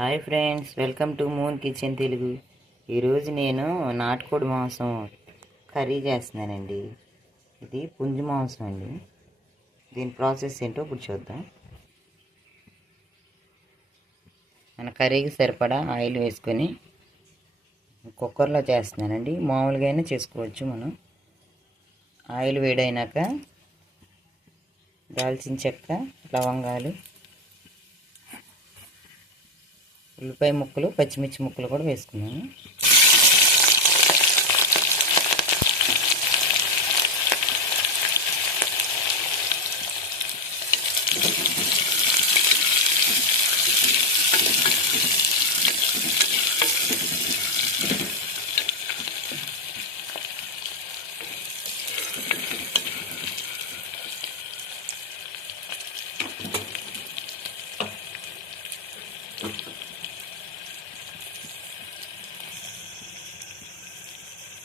Hi friends, welcome to moon kitchen Telugu. ఈరోజు నేను నాటుకోడి మాంసం కర్రీ చేస్తున్నానండి. ఇది పుంజు మాంసం అండి. దీని ప్రాసెస్ ఏంటో ఇప్పుడు చూద్దాం. మన కర్రీకి సరిపడా ఆయిల్ వేసుకొని కుక్కర్లో చేస్తున్నానండి. మామూలుగా అయినా చేసుకోవచ్చు మనం. ఆయిల్ వేడైనాక దాల్చిన చెక్క, లవంగాలు, ఉల్లిపాయ ముక్కలు, పచ్చిమిర్చి ముక్కలు కూడా వేసుకున్నాను.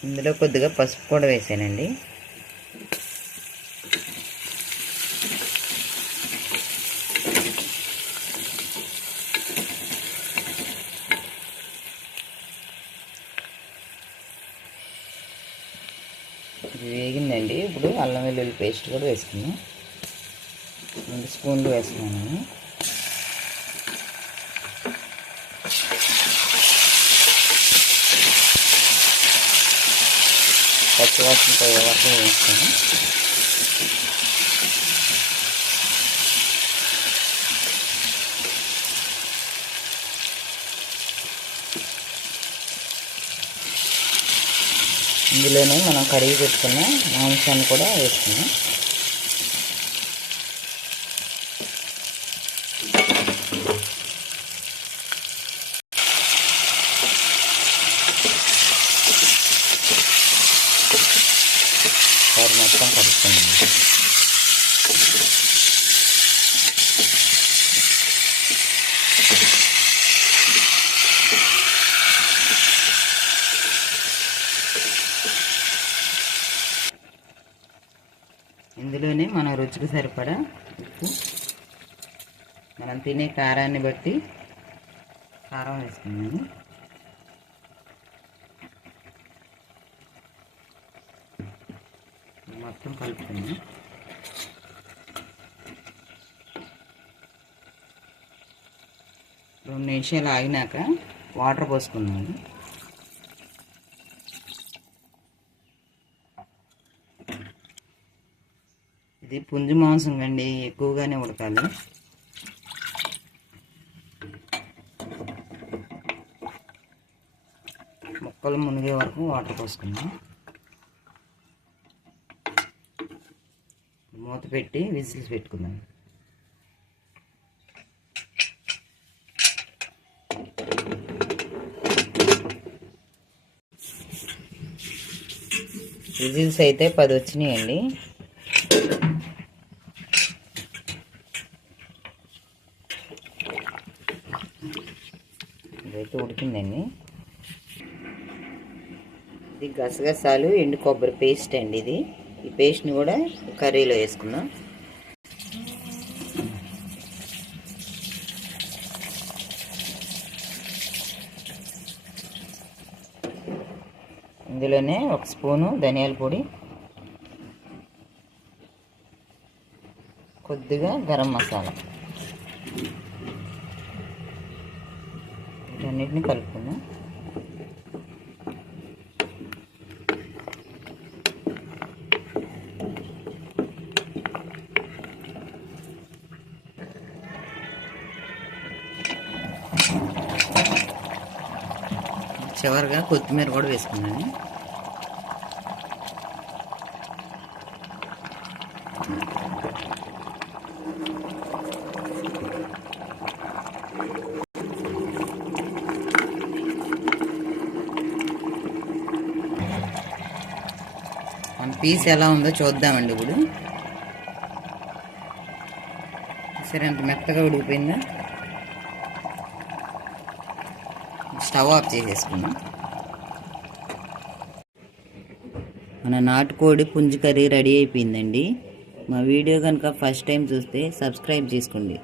ఇందులో కొద్దిగా పసుపు కూడా వేసానండి. ఇది వేగిందండి. ఇప్పుడు అల్లం వెల్లుల్లి పేస్ట్ కూడా వేసుకున్నాం. 2 స్పూన్లు వేసుకున్నాను. పచ్చివాసన పోయే వరకు వేస్తాను. ఇందులోనే మనం కడిగి పెట్టుకున్న మాంసాన్ని కూడా వేసుకున్నాం. వారు మొత్తం కలుపుకున్నాం. ఇందులోనే మన రుచికి సరిపడా ఉప్పు, మనం తినే కారాన్ని బట్టి కారం వేసుకున్నాము. మొత్తం కలుపుకున్నాం. రెండు నిమిషాలు ఆగినాక వాటర్ పోసుకున్నాము. ఇది పుంజు మాంసం అండి, ఎక్కువగానే ఉడకాలి. ముక్కలు మునిగే వరకు వాటర్ పోసుకుందాం. మూత పెట్టి విజిల్స్ పెట్టుకుందాం. విజిల్స్ అయితే 10 వచ్చినాయండి. ఇదైతే ఉడికిందండి. ఇది గసగసాలు, ఎండు కొబ్బరి పేస్ట్ అండి. ఇది ఈ పేస్ట్ని కూడా కర్రీలో వేసుకుందాం. ఇందులోనే 1 స్పూను ధనియాల పొడి, కొద్దిగా గరం మసాలా, వీటన్నిటిని కలుపుకుందాం. చివరిగా కొత్తిమీర కూడా వేసుకున్నాను. మన పీస్ ఎలా ఉందో చూద్దామండి. ఇప్పుడు సరే, అంత మెత్తగా ఉడికిపోయిందా? స్టవ్ ఆఫ్ చేసేసుకున్నాం. మన నాటుకోడి పుంజు కర్రీ రెడీ అయిపోయిందండి. మా వీడియో కనుక ఫస్ట్ టైం చూస్తే సబ్స్క్రైబ్ చేసుకోండి.